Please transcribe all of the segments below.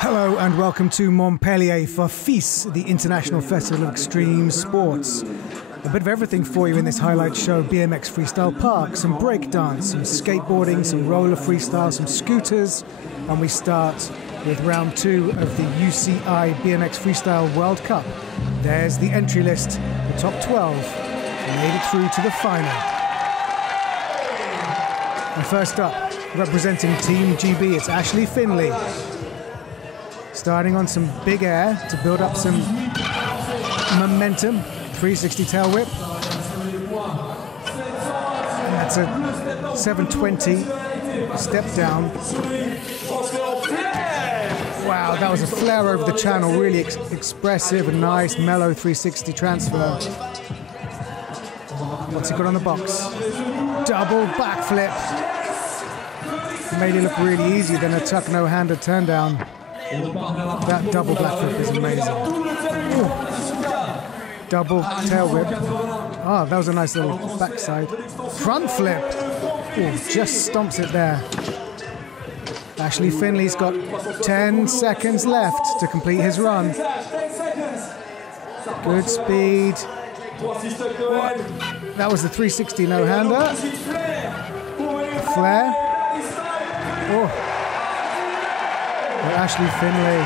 Hello and welcome to Montpellier for FISE, the International Festival of Extreme Sports. A bit of everything for you in this highlight show: BMX Freestyle Park, some breakdance, some skateboarding, some roller freestyle, some scooters, and we start with round 2 of the UCI BMX Freestyle World Cup. There's the entry list, the top 12 made it through to the final. And first up, representing Team GB, it's Ashley Finlay. Starting on some big air to build up some momentum. 360 tail whip. And that's a 720 step down. Wow, that was a flare over the channel. Really expressive and nice, mellow 360 transfer. What's he got on the box? Double backflip. Made it look really easy, then a tuck no-hander turn down. That double backflip is amazing. Ooh. Double tail whip. Oh, that was a nice little backside. Front flip. Ooh, just stomps it there. Ashley Finlay's got 10 seconds left to complete his run. Good speed. That was the 360 no-hander. Flare. Oh. Ashley Finlay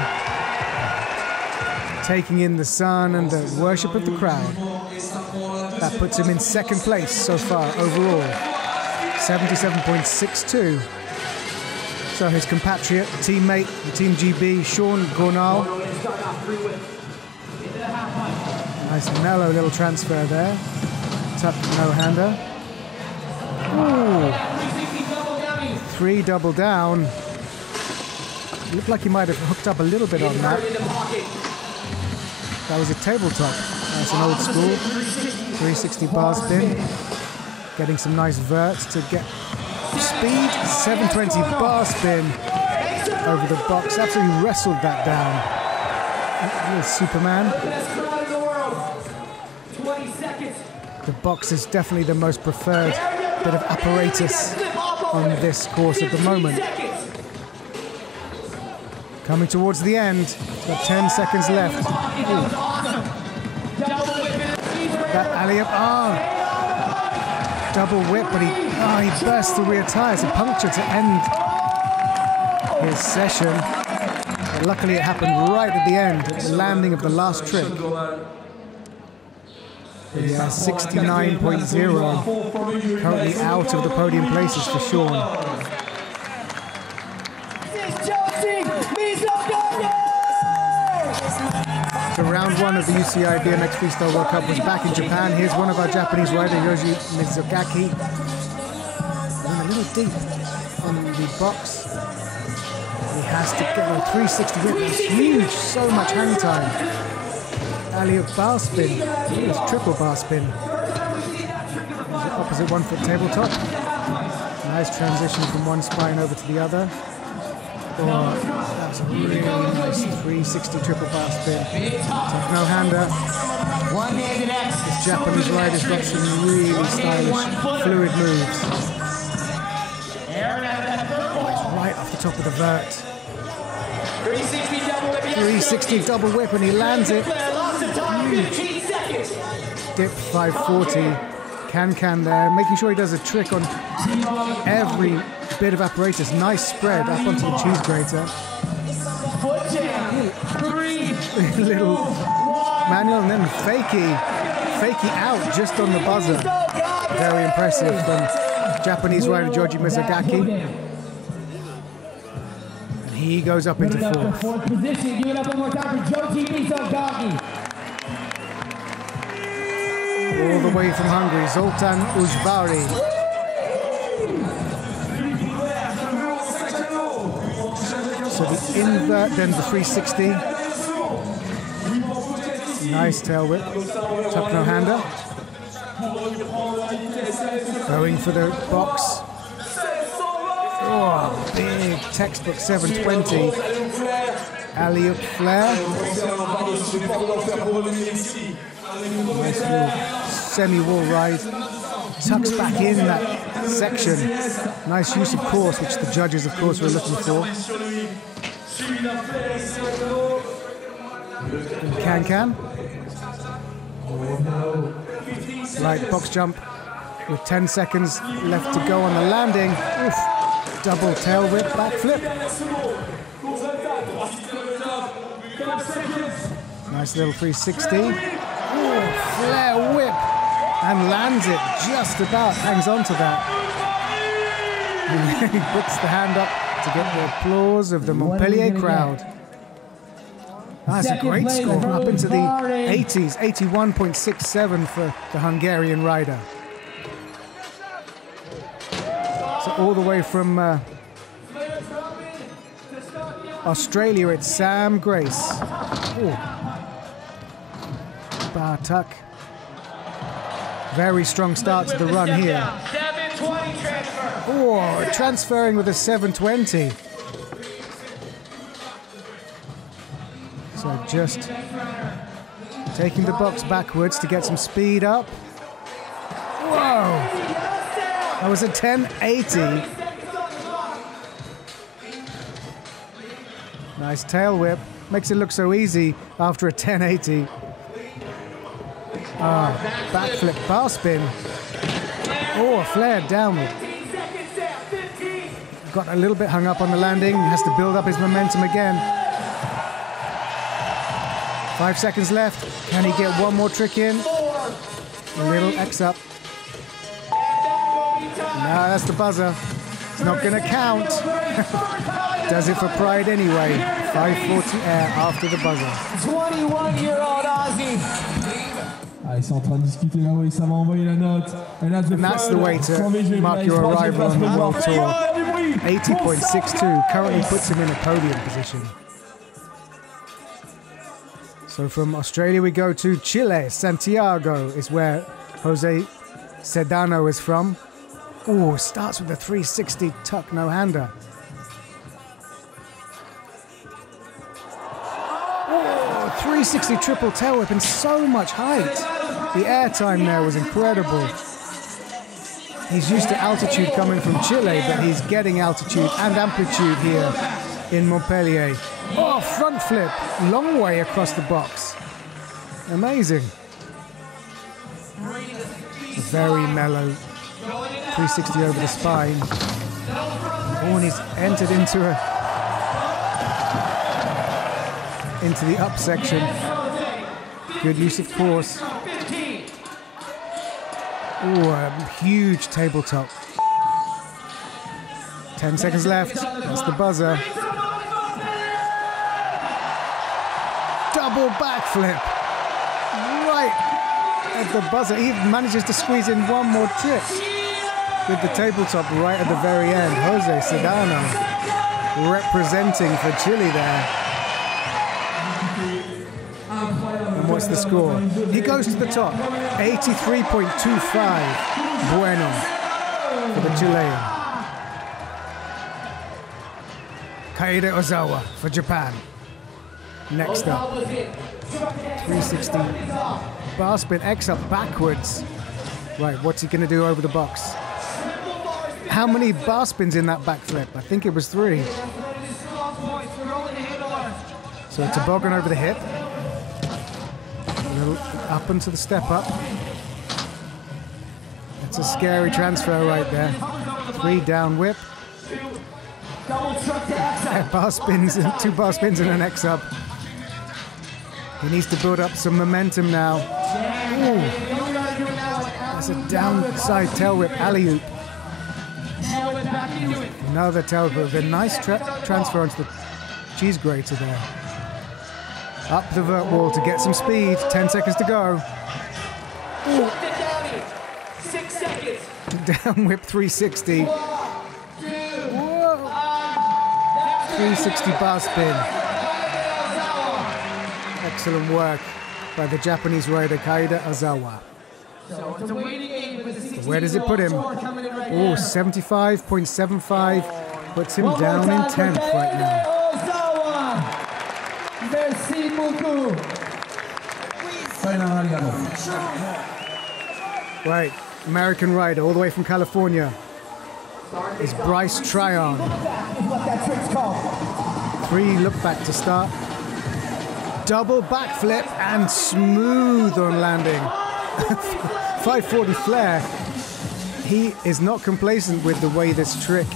taking in the sun and the worship of the crowd. That puts him in second place so far overall. 77.62. So his compatriot, teammate, Team GB, SHAUN GORNALL. Nice mellow little transfer there. Tuck no-hander. Ooh. 3 double down. Looked like he might have hooked up a little bit on that. That was a tabletop. That's an old school 360 bar spin. Getting some nice verts to get speed. 720 bar spin over the box. Absolutely wrestled that down. Little Superman. The box is definitely the most preferred bit of apparatus on this course at the moment. Coming towards the end, got 10 seconds left. Ooh. That alley-up, double whip, but he burst the rear tires, a puncture to end his session. But luckily it happened right at the end, at the landing of the last trick. Yeah, 69.0, currently out of the podium places for SHAUN. So round 1 of the UCI BMX Freestyle World Cup was back in Japan. Here's one of our Japanese riders, JOJI MIZOGAKI. Going a little deep on the box. He has to get a 360 whip. It's huge, so much hang time. Alley-up bar spin. It's triple bar spin. There's the opposite 1-foot tabletop. Nice transition from one spine over to the other. Oh, that was a really nice 360 triple bar spin. Tuck no-hander. This Japanese rider's got some really stylish, fluid moves. Oh, he's right off the top of the vert. 360 double whip and he lands it. Huge. Dip 540. Can there, making sure he does a trick on every bit of apparatus. Nice spread up onto the cheese grater. Little manual and then fakey out just on the buzzer. Very impressive from Japanese rider JOJI MIZOGAKI. And he goes up into 4th. Position. Give it up one more time for JOJI MIZOGAKI. All the way from Hungary, ZOLTAN UJVARY. So the invert, then the 360. Nice tail whip. Tuck no-hander. Going for the box. Oh, big textbook 720. Alley-up flare. Nice little semi-wall ride. Tucks back in that section. Nice use of course, which the judges, of course, were looking for. Can. Right, box jump with 10 seconds left to go on the landing. Oof. Double tail whip, backflip. Nice little 360. Ooh, flare whip. And lands it just about, hangs on to that. He puts the hand up to get the applause of the Montpellier crowd. That's a great score, up into the 80s, 81.67 for the Hungarian rider. So all the way from Australia, it's Sam Grace. Ooh. Bar tuck. Very strong start to the run here. Oh, transferring with a 720. So just taking the box backwards to get some speed up. Whoa! That was a 1080. Nice tail whip. Makes it look so easy after a 1080. Backflip bar spin. Oh, a flare downward. Got a little bit hung up on the landing. Has to build up his momentum again. 5 seconds left. Can he get one more trick in? A little X up. No, that's the buzzer. It's not going to count. Does it for pride anyway. 540 air after the buzzer. 21-year-old Aussie. Ils sont en train de discuter là-haut, ça m'a envoyé la note. And that's the way to mark your arrival on the World Tour. 80.62 currently puts him in a podium position. So from Australia we go to Chile. Santiago is where Jose Sedano is from. Oh, starts with a 360 tuck no-hander. Oh, 360 triple tail whip and so much height. The air time there was incredible. He's used to altitude coming from Chile, but he's getting altitude and amplitude here in Montpellier. Oh, front flip, long way across the box. Amazing. Very mellow 360 over the spine. Oh, and he's entered into the up section. Good use of course. Oh, a huge tabletop. 10 seconds left. That's the buzzer. Double backflip. Right at the buzzer. He manages to squeeze in one more trick with the tabletop right at the very end. Jose Sedano representing for Chile there. And what's the score? He goes to the top. 83.25. Bueno for the Chilean. Kaede Ozawa for Japan. Next up. 360 bar spin X up backwards. Right, what's he going to do over the box? How many bar spins in that backflip? I think it was 3. So a toboggan over the hip. A little up into the step up. That's a scary transfer right there. 3 down whip. Bar spins, 2 bar spins and an X up. He needs to build up some momentum now. Ooh. That's a downside tail whip alley-oop. Another tail whip with a nice transfer onto the cheese grater there. Up the vert wall to get some speed. 10 seconds to go. Ooh. 6 seconds. Down whip 360. Whoa. 360 bar spin. Excellent work by the Japanese rider Kaede Ozawa. Where does it put him? Oh, 75.75 puts him down in 10th right now. Merci beaucoup. Right, American rider all the way from California is Bryce Tryon. Free look back to start. Double backflip and smooth on landing. 540 flare. He is not complacent with the way this trick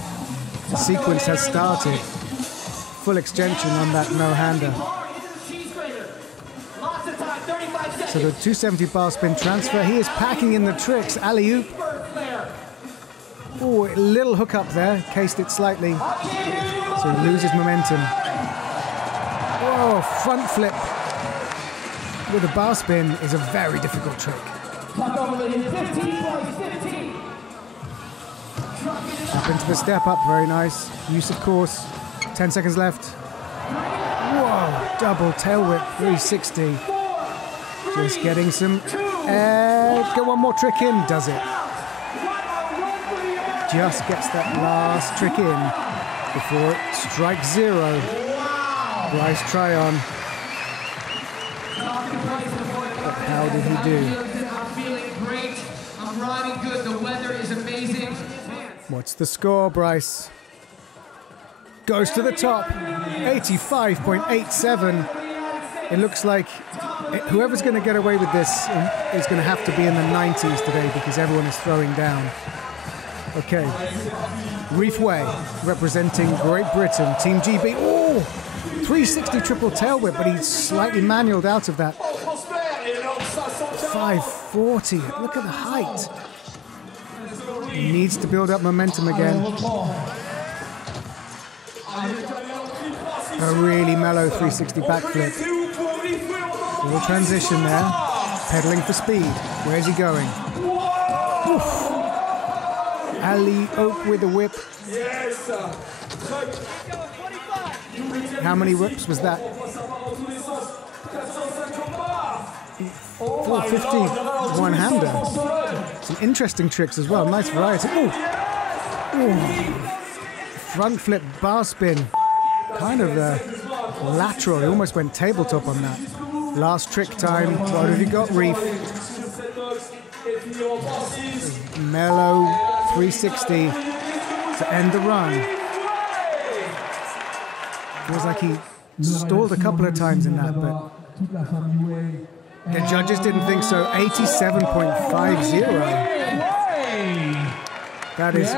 sequence has started. Full extension on that no-hander. So the 270 bar spin transfer. He is packing in the tricks. Alley-oop. Oh, a little hook up there. Cased it slightly. So he loses momentum. Oh, front flip with a bar spin is a very difficult trick. Up into the step up, very nice. Use of course. 10 seconds left. Whoa, double tail whip, 360. Just getting some air. Get one more trick in, does it? Just gets that last trick in before it strikes zero. Bryce Tryon. But how did he do? I'm feeling great. I'm riding good. The weather is amazing. What's the score, Bryce? Goes to the top. 85.87. It looks like whoever's going to get away with this is going to have to be in the 90s today because everyone is throwing down. Okay. Reef Way representing Great Britain. Team GB. Oh! 360 triple tail whip, but he's slightly manualed out of that. 540. Look at the height. He needs to build up momentum again. A really mellow 360 backflip. Little transition there. Pedaling for speed. Where's he going? Oof. Alley-oop with a whip. How many whips was that? 450 one-hander. Some interesting tricks as well. Nice variety. Ooh. Ooh. Front flip bar spin. Kind of lateral. He almost went tabletop on that. Last trick time. What have you got, Reef? Mellow 360 to end the run. Feels like he stalled a couple of times in that, but the judges didn't think so. 87.50. That is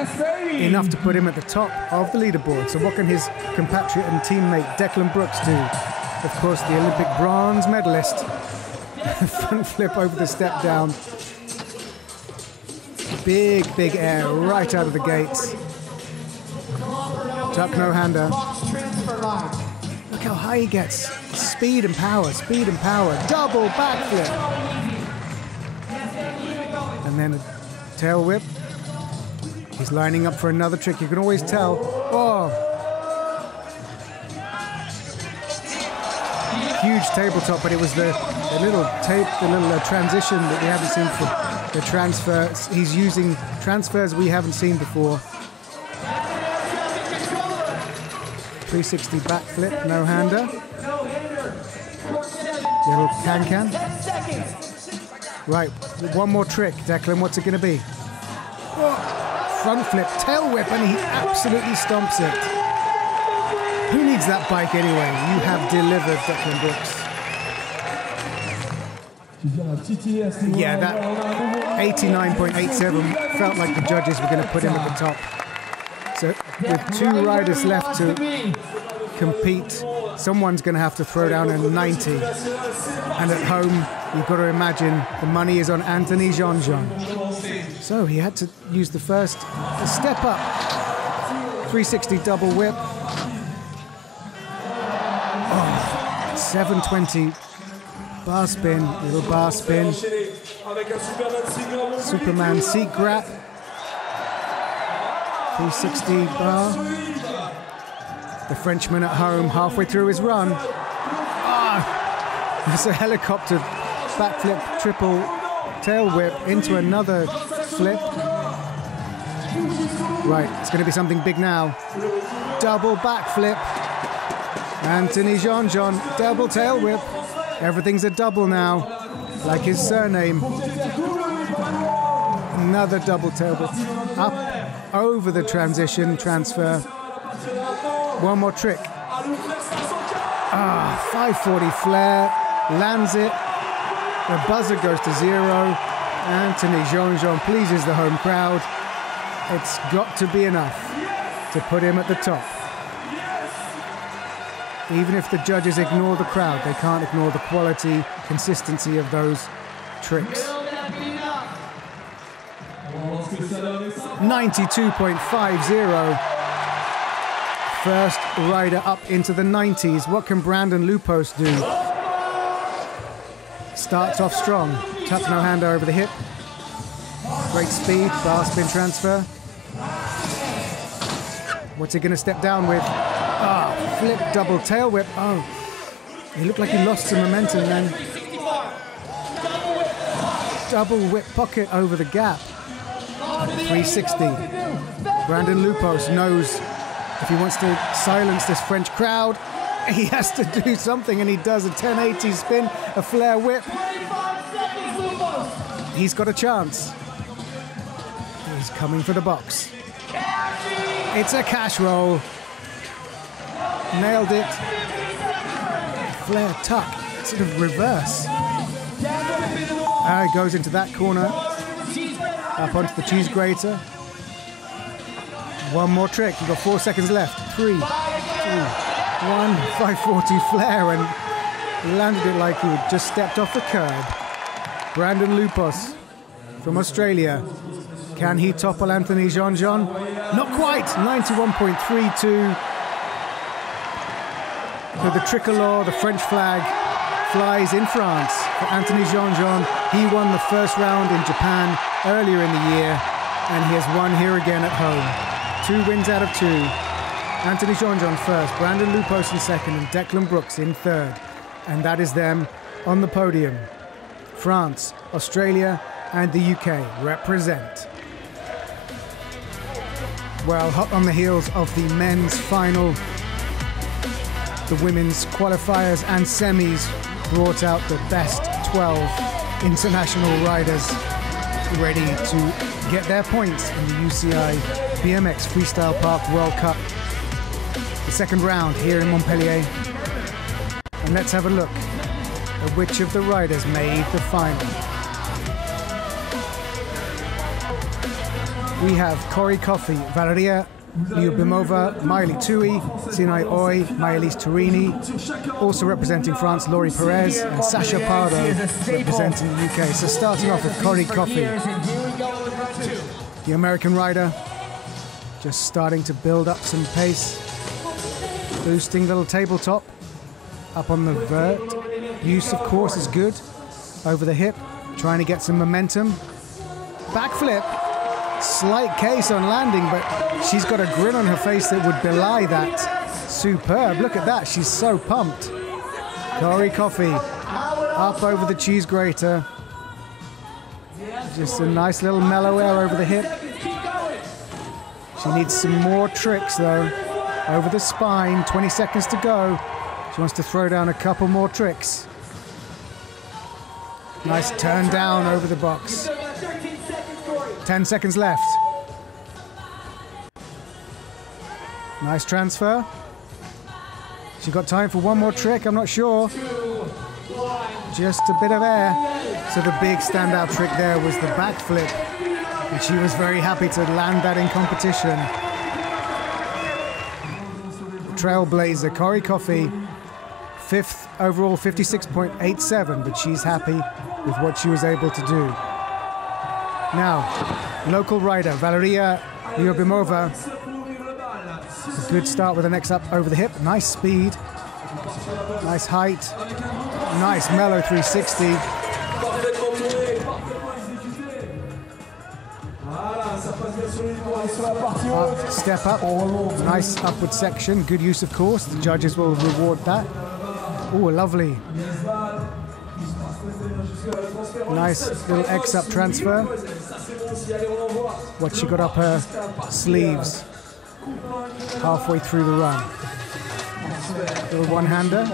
enough to put him at the top of the leaderboard. So what can his compatriot and teammate Declan Brooks do? Of course, the Olympic bronze medalist. Front flip over the step down. Big, big air right out of the gates. Tuck no-hander. Look how high he gets. Speed and power, speed and power. Double backflip. And then a tail whip. He's lining up for another trick. You can always tell. Oh. Huge tabletop, but it was the little transition that we haven't seen for the transfer. He's using transfers we haven't seen before. 360 backflip, no-hander. Little can-can. Right, one more trick, Declan. What's it going to be? Oh, front flip, tail whip, and he absolutely stomps it. Who needs that bike anyway? You have delivered, Declan Brooks. Yeah, that 89.87 felt like the judges were going to put him at the top. So with two riders left to compete, someone's going to have to throw down a 90. And at home, you've got to imagine the money is on Anthony Jean-Jean. So he had to use the first step up. 360 double whip. Oh, 720 bar spin, little bar spin. Superman seat grab. 360 bar. The Frenchman at home, halfway through his run. Ah, there's a helicopter backflip, triple tail whip into another flip. Right, it's going to be something big now. Double backflip. Anthony Jean-Jean, double tail whip. Everything's a double now, like his surname. Another double tail whip. Up over the transition transfer. One more trick. 540 flare, lands it. The buzzer goes to 0. Anthony Jean-Jean pleases the home crowd. It's got to be enough to put him at the top. Even if the judges ignore the crowd, they can't ignore the quality, consistency of those tricks. 92.50. First rider up into the 90s. What can Brandon Loupos do? Starts off strong. Tap no hander over the hip. Great speed, bar spin transfer. What's he going to step down with? Flip double tail whip. Oh, he looked like he lost some momentum then. Double whip pocket over the gap. 360. Brandon Loupos knows if he wants to silence this French crowd, he has to do something, and he does a 1080 spin, a flare whip. He's got a chance. He's coming for the box. It's a cash roll. Nailed it. Flare tuck, sort of reverse. He goes into that corner. Up onto the cheese grater. One more trick. You've got 4 seconds left. 3, 2, 1. 540 flare, and landed it like he had just stepped off the curb. Brandon Loupos from Australia. Can he topple Anthony Jean-Jean? Not quite. 91.32. So the tricolore, the French flag, flies in France for Anthony Jean-Jean. He won the first round in Japan earlier in the year, and he has won here again at home. 2 wins out of 2. Anthony Jean-Jean first, Brandon Loupos in second, and Declan Brooks in third. And that is them on the podium. France, Australia, and the UK represent. Well, hot on the heels of the men's final, the women's qualifiers and semis brought out the best 12 international riders ready to get their points in the UCI BMX Freestyle Park World Cup. The second round here in Montpellier. And let's have a look at which of the riders made the final. We have Corey Coffey, Valeria Lyubimova, Miley Tui, Sinai Oy, Maëlys Tourini. Also representing France, Laury Perez, and Sasha Pardoe representing the UK. So starting off with Corey Coffey, the American rider, just starting to build up some pace. Boosting little tabletop up on the vert. Use, of course, is good. Over the hip, trying to get some momentum. Backflip. Slight case on landing, but she's got a grin on her face that would belie that. Superb. Look at that. She's so pumped. Corey Coffey up over the cheese grater. Just a nice little mellow air over the hip. She needs some more tricks, though. Over the spine. 20 seconds to go. She wants to throw down a couple more tricks. Nice turn down over the box. 10 seconds left. Nice transfer. She got time for one more trick, I'm not sure. Just a bit of air. So the big standout trick there was the backflip. And she was very happy to land that in competition. Trailblazer, Corey Coffey, 5th overall, 56.87, but she's happy with what she was able to do. Now, local rider, Valeria Lyubimova. A good start with an X up over the hip. Nice speed. Nice height. Nice mellow 360. Step up. Nice upward section. Good use, of course. The judges will reward that. Oh, lovely. Nice little X-up transfer. What she got up her sleeves halfway through the run. Little one-hander.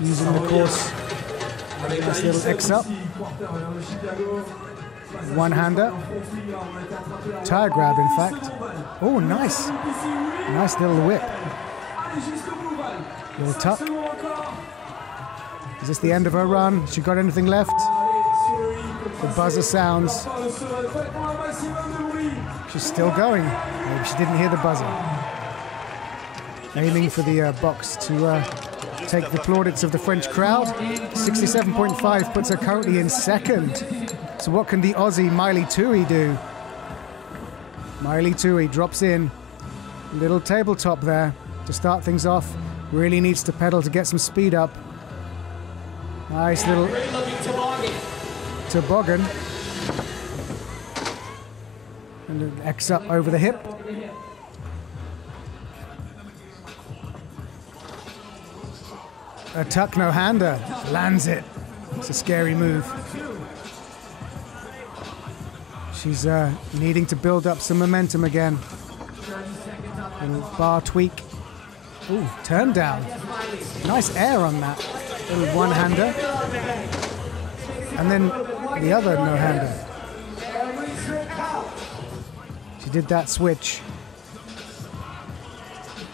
Using the course. Nice little X-up. One-hander. Tire grab, in fact. Oh, nice. Nice little whip. Little tuck. Is this the end of her run? She got anything left? The buzzer sounds. She's still going. Maybe she didn't hear the buzzer. Aiming for the box to take the plaudits of the French crowd. 67.5 puts her currently in second. So what can the Aussie Miley Tui do? Miley Tui drops in. Little tabletop there to start things off. Really needs to pedal to get some speed up. Nice little toboggan. And an X up over the hip. A tuck no-hander. Lands it. It's a scary move. She's needing to build up some momentum again. Little bar tweak. Ooh, turn down. Nice air on that. Little one-hander. And then the other no-hander. She did that switch.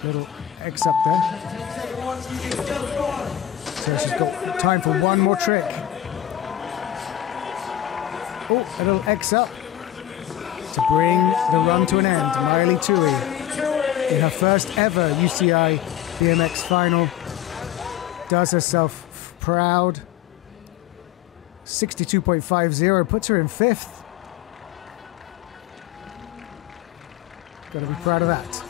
Little X up there. So she's got time for one more trick. Oh, a little X up to bring the run to an end. Miley Tui in her first ever UCI BMX final does herself proud. 62.50 puts her in fifth. Got to be proud of that.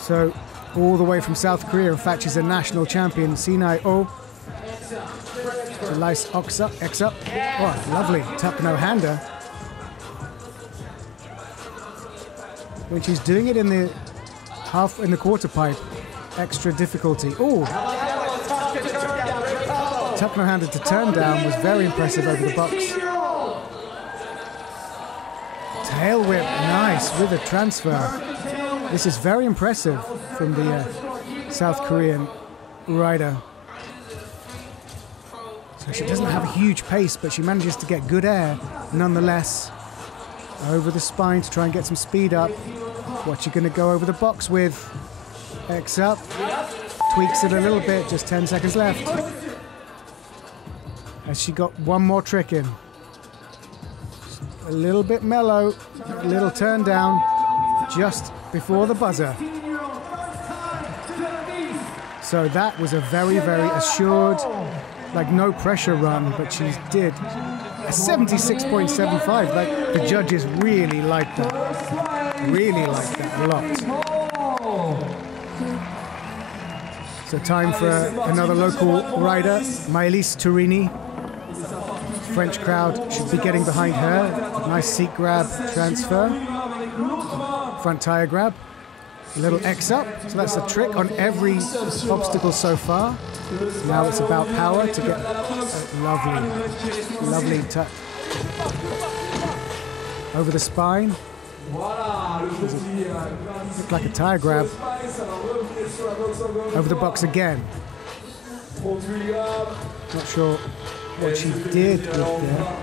So all the way from South Korea, in fact she's a national champion, Sinai Oh. A nice X up. Oh, lovely tuck no-hander. When she's doing it in the quarter pipe, extra difficulty. Oh, tuck no-hander to turn down was very impressive over the box. Tail whip, nice with a transfer. This is very impressive from the South Korean rider. So she doesn't have a huge pace, but she manages to get good air nonetheless. Over the spine to try and get some speed up. What you going to go over the box with? X up. Tweaks it a little bit, just 10 seconds left. Has she got one more trick in? A little bit mellow, a little turn down, just before the buzzer. So that was a very, very assured, like no pressure run, but she did a 76.75. Like the judges really liked that. Really liked that a lot. So time for another local rider, Maëlys Tourini. French crowd should be getting behind her. Nice seat grab transfer. Front tire grab. A little X up. So that's a trick on every obstacle so far. Now it's about power to get a lovely tuck. Over the spine. Looked like a tire grab. Over the box again. Not sure what she did with there.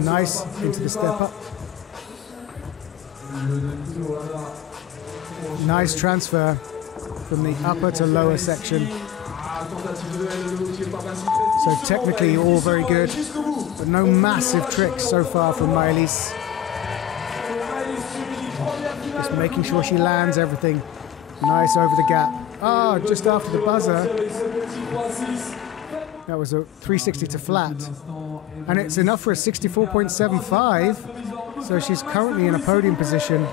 Nice into the step up. Nice transfer from the upper to lower section. So technically all very good, but no massive tricks so far from Maëlys. Just making sure she lands everything. Nice over the gap. Ah, just after the buzzer. That was a 360 to flat. And it's enough for a 64.75. So she's currently in a podium position.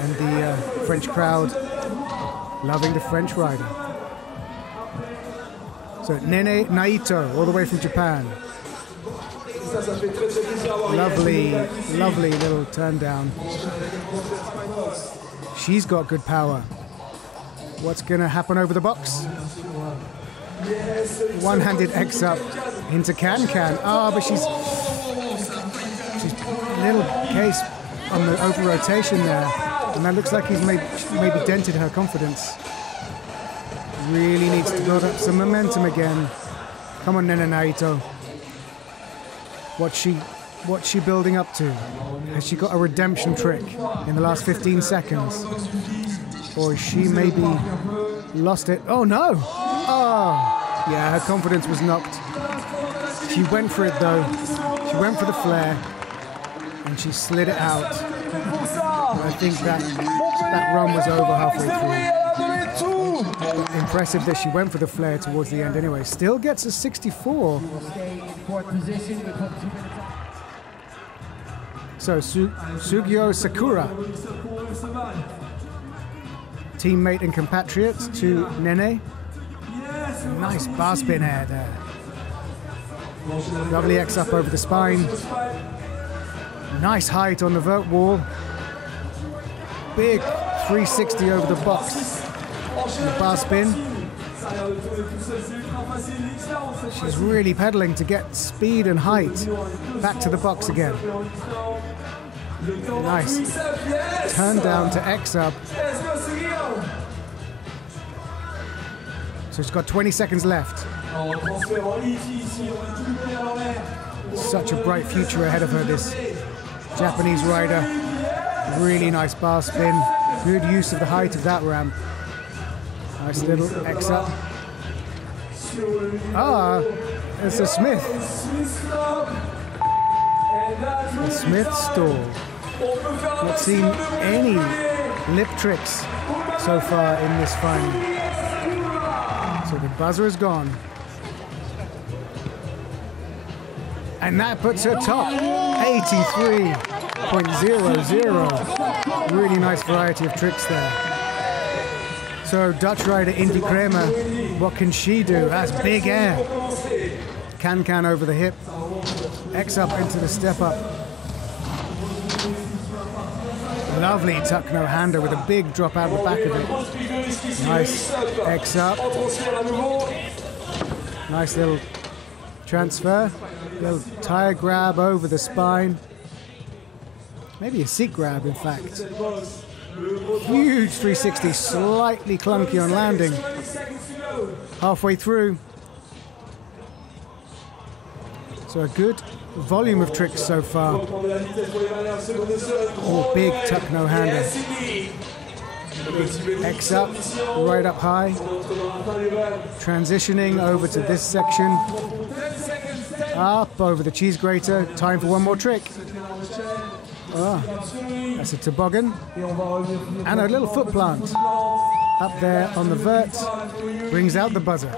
And the French crowd loving the French rider. So Nene Naito, all the way from Japan. Lovely, lovely little turn down. She's got good power. What's going to happen over the box? One-handed X up into can-can. Ah, but she's a little case on the over-rotation there. And that looks like he's maybe dented her confidence. Really needs to build up some momentum again. Come on, Naito. What's she building up to? Has she got a redemption trick in the last 15 seconds? Or has she maybe lost it? Oh no! Oh! Yeah, her confidence was knocked. She went for it though. She went for the flare and she slid it out. And I think that run was over halfway through. But impressive that she went for the flare towards the end anyway. Still gets a 64. So Sugio Sakura, teammate and compatriot to Nene. Nice bar spin air there. Lovely X up over the spine. Nice height on the vert wall. Big 360 over the box. The bar spin. She's really pedaling to get speed and height back to the box again. Nice. Turn down to X up. So she's got 20 seconds left. Such a bright future ahead of her, this Japanese rider. Really nice bar spin. Good use of the height of that ramp. Nice little X up. Ah, it's a Smith. A Smith stall. Not seen any lip tricks so far in this final. So the buzzer is gone. And that puts her top, 83.00. Really nice variety of tricks there. So Dutch rider Indy Kramer, what can she do? That's big air. Can over the hip. X up into the step up. Lovely tuck no hander with a big drop out the back of it. Nice X up. Nice little transfer. Little tire grab over the spine. Maybe a seat grab, in fact. Huge 360, slightly clunky on landing. Halfway through. So a good volume of tricks so far. Oh, big tuck no hander. X up, right up high. Transitioning over to this section. Up over the cheese grater. Time for one more trick. Oh, that's a toboggan. And a little foot plant. Up there on the vert. Brings out the buzzer.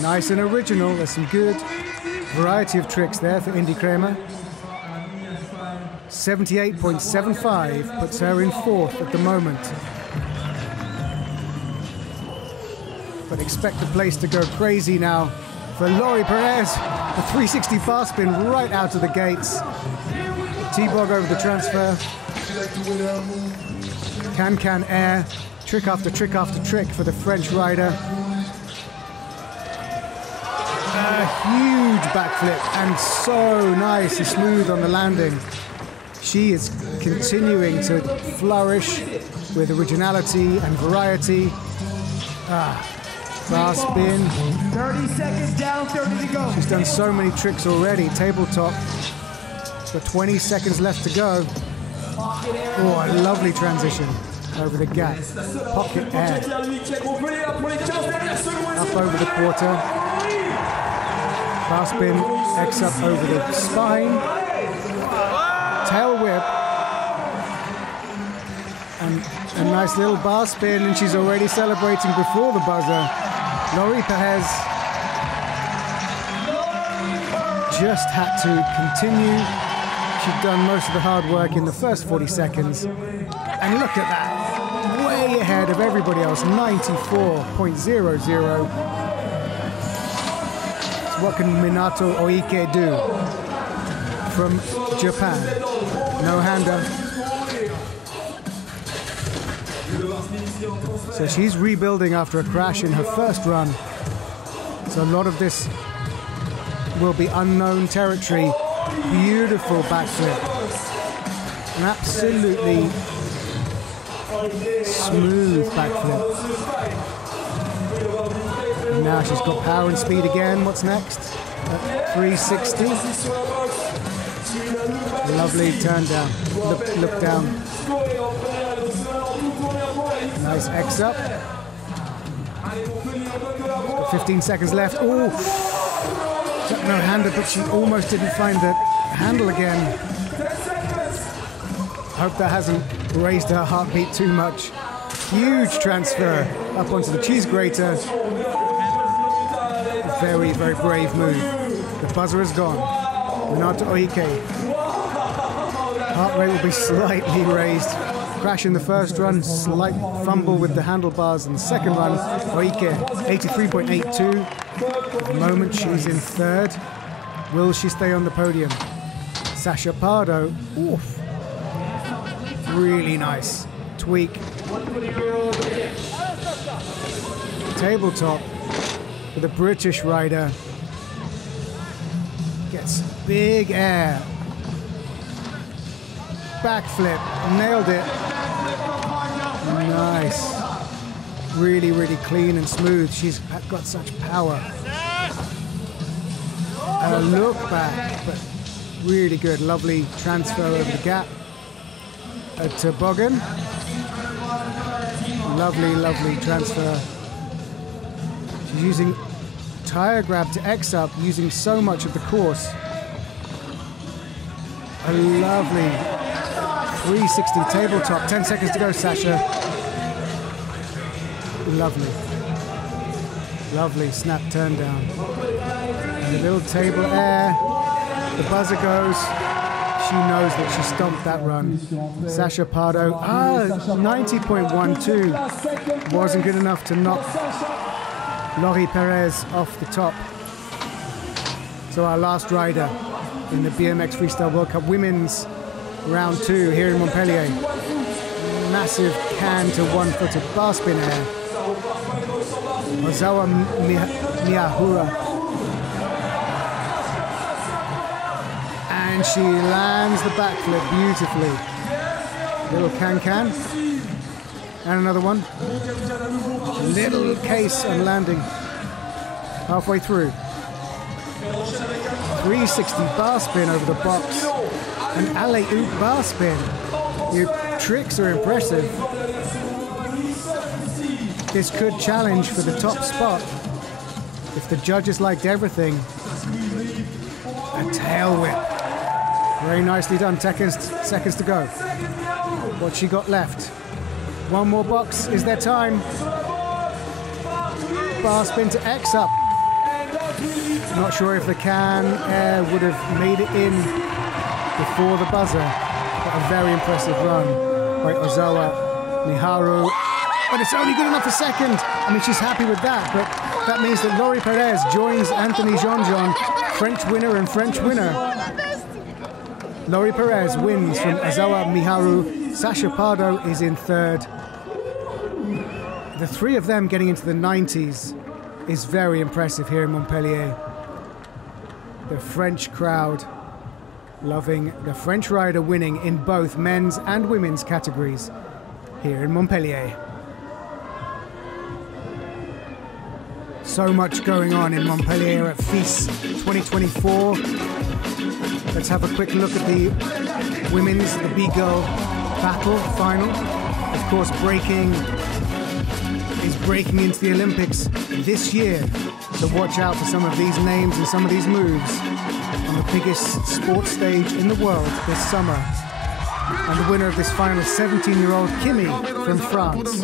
Nice and original. There's some good variety of tricks there for Indy Kramer. 78.75 puts her in fourth at the moment. But expect the place to go crazy now for Laury Perez. A 360 bar spin right out of the gates. T-bog over the transfer. Can air. Trick after trick after trick for the French rider. A huge backflip and so nice and smooth on the landing. She is continuing to flourish with originality and variety. Bar spin. 30 seconds down, 30 to go. She's done so many tricks already. Tabletop. Got 20 seconds left to go. Oh, a lovely transition over the gap. Pocket air. Up over the quarter. Bar spin. X up over the spine. Tail whip. And a nice little bar spin, and she's already celebrating before the buzzer. Laury Perez just had to continue. She'd done most of the hard work in the first 40 seconds. And look at that. Way ahead of everybody else, 94.00. So what can Minato Oike do from Japan? No hander. So she's rebuilding after a crash in her first run. So a lot of this will be unknown territory. Beautiful backflip. An absolutely Smooth backflip. And now she's got power and speed again. What's next? 360. Lovely turn down. Look down. Nice X up. Got 15 seconds left. Oh, no hander, but she almost didn't find the handle again. Hope that hasn't raised her heartbeat too much. Huge transfer up onto the cheese grater. Very, very brave move. The buzzer is gone. Minato Oike. Heart rate will be slightly raised. Crash in the first run, slight fumble with the handlebars in the second run. Oike, 83.82. At the moment, she's in third. Will she stay on the podium? Sasha Pardoe. Oof. Really nice tweak. Tabletop for the British rider. Gets big air. Backflip, nailed it. Nice. Really, really clean and smooth. She's got such power. And a look back, but really good. Lovely transfer over the gap. A toboggan. Lovely, lovely transfer. She's using tire grab to X up, using so much of the course. A lovely 360 tabletop. 10 seconds to go, Sasha. Lovely. Lovely snap turn down. And a little table air. The buzzer goes. She knows that she stomped that run. Sasha Pardoe, 90.12. Wasn't good enough to knock Laury Perez off the top. So our last rider in the BMX Freestyle World Cup Women's Round 2 here in Montpellier. Massive can to one-footed bar spin air. Ozawa Miharu. And she lands the backflip beautifully. Little can-can. And another one. Little case on landing. Halfway through. 360 bar spin over the box. An alley-oop bar spin. Your tricks are impressive. This could challenge for the top spot. If the judges liked everything. A tail whip. Very nicely done. Seconds to go. What she got left? One more box. Is there time? Bar spin to X up. Not sure if the can air would have made it in before the buzzer. But a very impressive run by Ozawa Miharu. But it's only good enough for second. I mean, she's happy with that, but that means that Laury Perez joins Anthony Jean-Jean, French winner and French winner. Laury Perez wins from Ozawa Miharu. Sasha Pardoe is in third. The three of them getting into the 90s is very impressive here in Montpellier. The French crowd loving the French rider winning in both men's and women's categories here in Montpellier. So much going on in Montpellier at FISE 2024. Let's have a quick look at the women's, the B-girl battle final. Of course, breaking is breaking into the Olympics this year. So watch out for some of these names and some of these moves on the biggest sports stage in the world this summer. And the winner of this final, 17-year-old Kimi from France.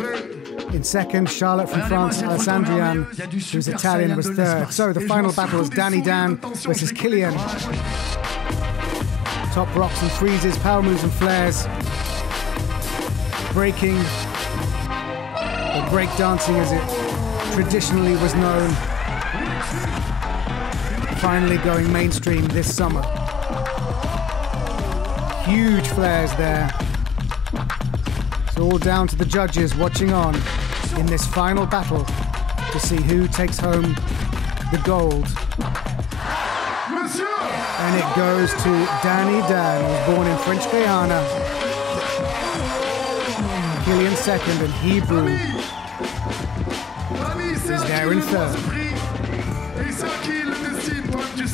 In second, Charlotte from France, Alessandrian, who's Italian, was third. So the final battle is Danny Dan versus Julien. Top rocks and freezes, power moves and flares. Breaking, or break dancing as it traditionally was known. Finally going mainstream this summer. Huge flares there. It's all down to the judges watching on in this final battle to see who takes home the gold. And it goes to Danny Dan, who was born in French Guyana. Killian second, and Hebrew is there in third.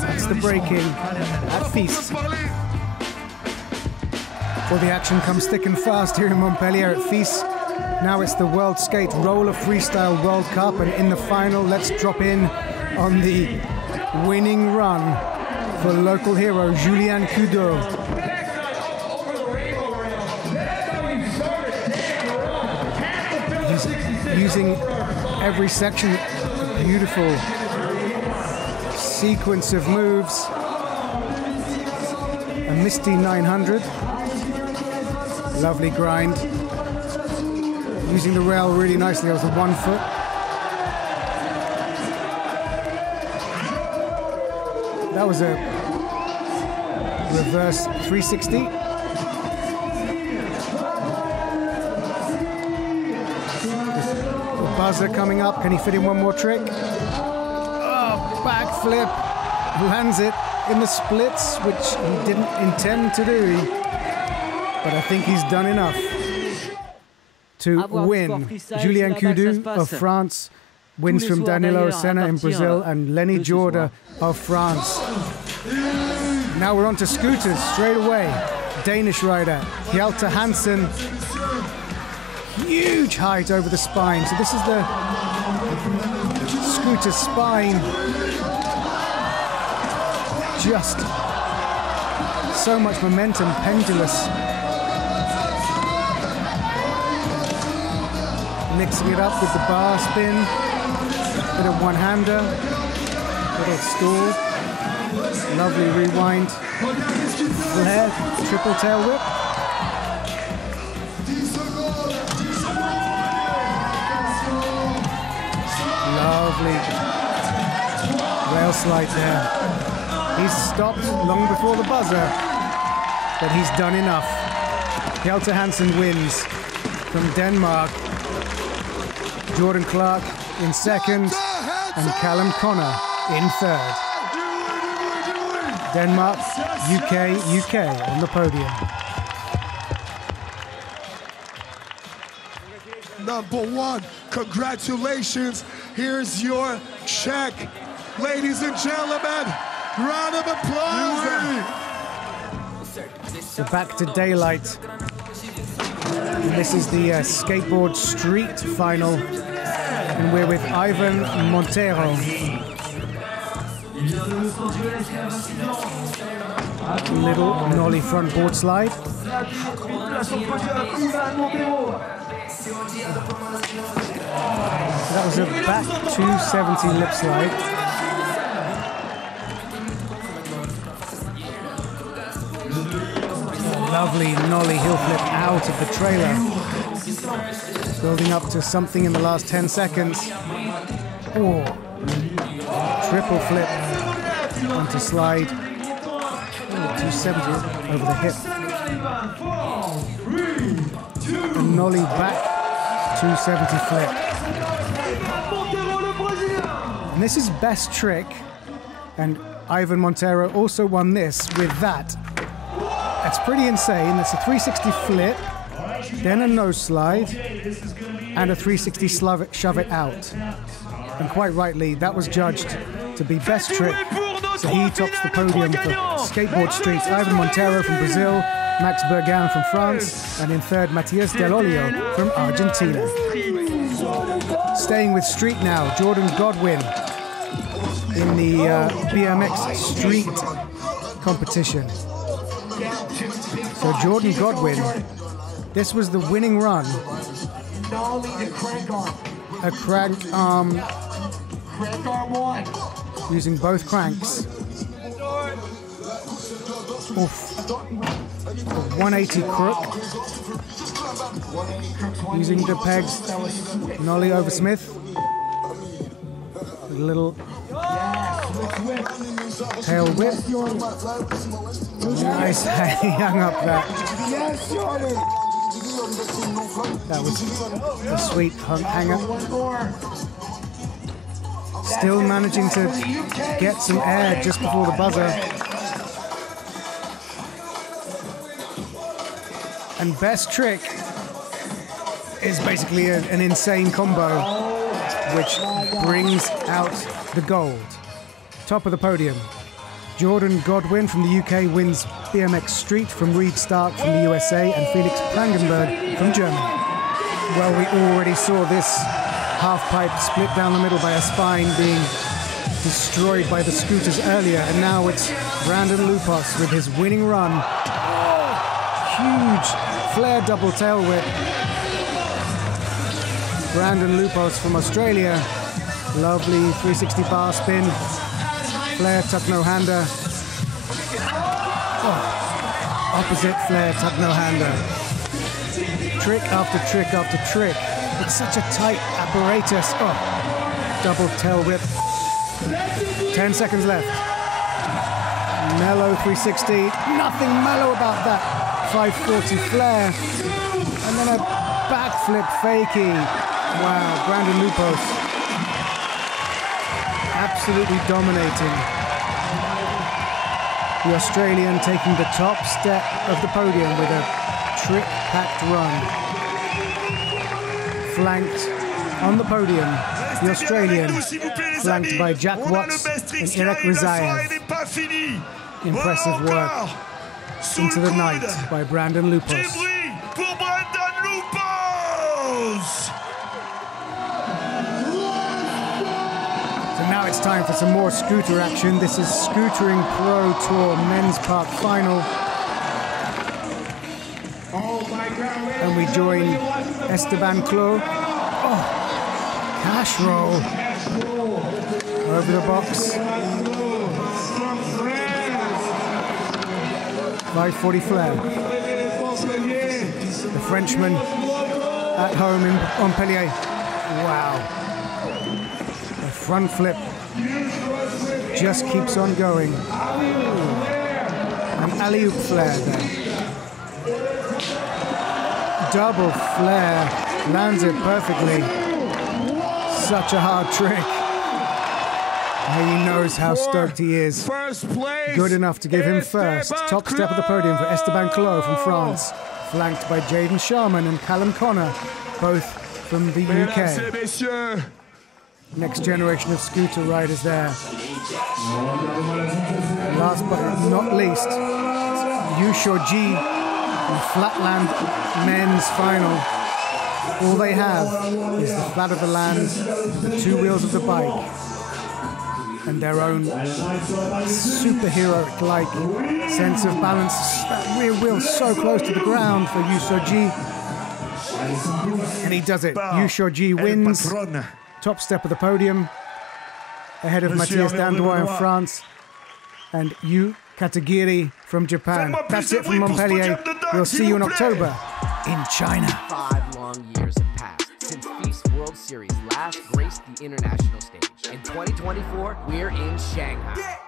That's the breaking at FISE. Well, the action comes thick and fast here in Montpellier at FISE. Now it's the World Skate Roller Freestyle World Cup, and in the final, let's drop in on the winning run for local hero Julien Cudot. He's using every section, a beautiful sequence of moves. A misty 900. Lovely grind. Using the rail really nicely as a 1 foot. That was a reverse 360. The buzzer coming up. Can he fit in one more trick? Oh, backflip. Lands it in the splits, which he didn't intend to do. But I think he's done enough to win. Julien Cudot of France wins from Danilo Senna in Brazil and Lenny Jorda of France. Now we're on to scooters straight away. Danish rider Hjalte Hansen. Huge height over the spine. So this is the scooter spine. Just so much momentum, pendulous. Mixing it up with the bar spin, bit of one-hander, little stall, lovely rewind, flare, triple tail whip. Lovely rail slide there. He's stopped long before the buzzer, but he's done enough. Hjalte Hansen wins from Denmark. Jordan Clark in second, and Callum Connor in third. Denmark, UK on the podium. Number one, congratulations. Here's your check. Ladies and gentlemen, round of applause. So back to daylight. And this is the skateboard street final. And we're with Ivan Montero. Little nollie front board slide. That was a back 270 lip slide. Lovely nollie heel flip out of the trailer. Building up to something in the last 10 seconds. Oh, triple flip onto slide. Oh, 270 over the hip. A nollie back 270 flip. And this is best trick. And Ivan Montero also won this with that. That's pretty insane. That's a 360 flip, then a nose slide, and a 360 shove it out. And quite rightly, that was judged to be best trick. So he tops the podium for skateboard streets. Ivan Montero from Brazil, Max Bergin from France, and in third, Matias Del Olio from Argentina. Staying with street now, Jordan Godwin in the BMX street competition. So Jordan Godwin, this was the winning run. A crank arm, using both cranks. Oof. A 180 crook, using the pegs, nollie over Smith. A little tail whip. Nice, he hung up that. That was a sweet hanger. Still managing to get some air just before the buzzer. And best trick is basically an insane combo, which brings out the gold. Top of the podium, Jordan Godwin from the UK wins BMX Street from Reed Stark from the USA and Felix Prangenberg from Germany. Well, we already saw this half-pipe split down the middle by a spine being destroyed by the scooters earlier, and now it's Brandon Loupos with his winning run. Oh, huge flare double tail whip. Brandon Loupos from Australia, lovely 360 bar spin, flare tuck no hander. Oh, opposite flare tuck no hander. Trick after trick after trick. It's such a tight apparatus. Oh, double tail whip. 10 seconds left. Mellow 360. Nothing mellow about that. 540 flare. And then a backflip fakie. Wow, Brandon Loupos. Absolutely dominating. The Australian taking the top step of the podium with a trick-packed run. Flanked on the podium, the Australian, flanked by Jack Watts and Eric Rizaev. Impressive work into the night by Brandon Loupos. So now it's time for some more scooter action. This is Scootering Pro Tour Men's Park Final. And we join Esteban Clos. Oh, cash roll. Over the box. 540 flare. The Frenchman at home in Montpellier. Wow. The front flip just keeps on going. An alley-oop flare there. Double flare, lands it perfectly. Such a hard trick. He knows how stoked he is. Good enough to give him first. Top step of the podium for Esteban Clos from France, flanked by Jaden Sharman and Callum Connor, both from the UK. Next generation of scooter riders there. Last but not least, JOJI in Flatland men's final. All they have is the flat of the land, the two wheels of the bike, and their own superhero-like sense of balance. That rear wheel so close to the ground for JOJI. And he does it. JOJI wins. Top step of the podium, ahead of Matthias Dandois in France and Yu Katagiri from Japan. That's it from Montpellier. We'll see you in October in China. 5 long years have passed since FISE World Series last graced the international stage. In 2024, we're in Shanghai.